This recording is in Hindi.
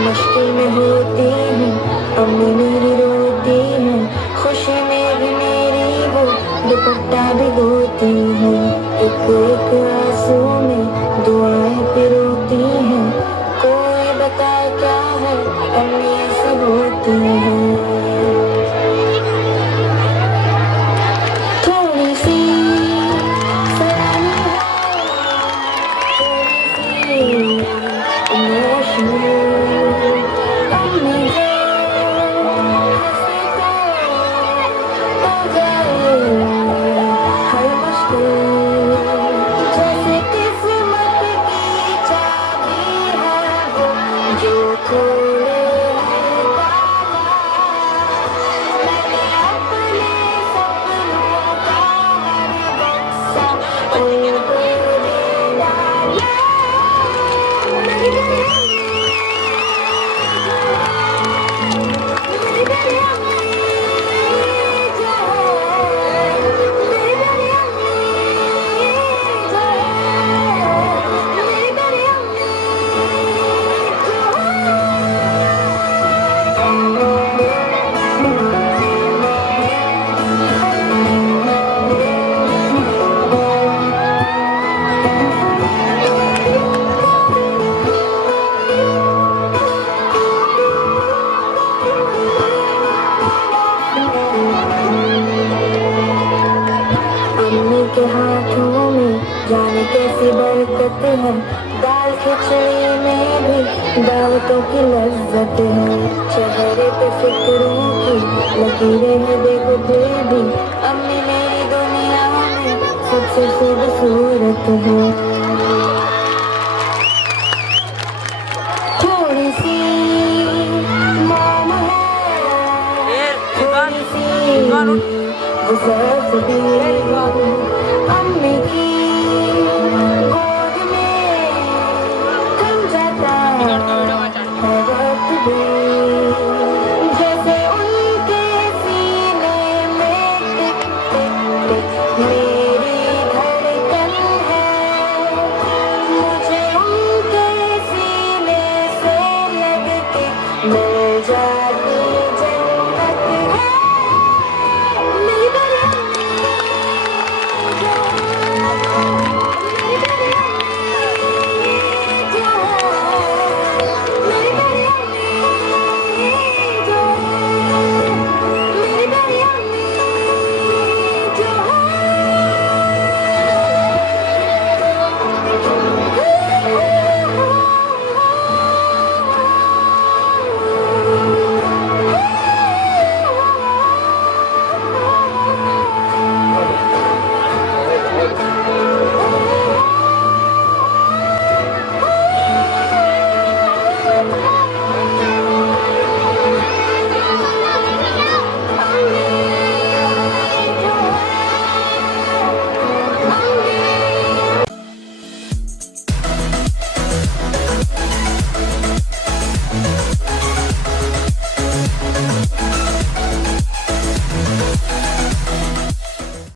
मुश्किल में होती हूँ अम्मी मेरी रोती है, खुशी में भी मेरी वो दुपट्टा भिगोती है, एक एक आंसू में दुआएं पिरोती हैं। कोई बताए क्या है अम्मी ऐसी होती है। थोड़ी सी सलामी है, थोड़ी सी इमोशनल, के हाथों में जाने कैसी बरकत है, दाल खिचड़ी में भी दावतों की लज्जत है, चेहरे पे फिक्रों की लकीरें हैं देखो फिर भी अम्मी मेरी दुनिया में सबसे खूबसूरत है। थोड़ी सी मोम है, थोड़ी सी गुज़र भी अम्मी की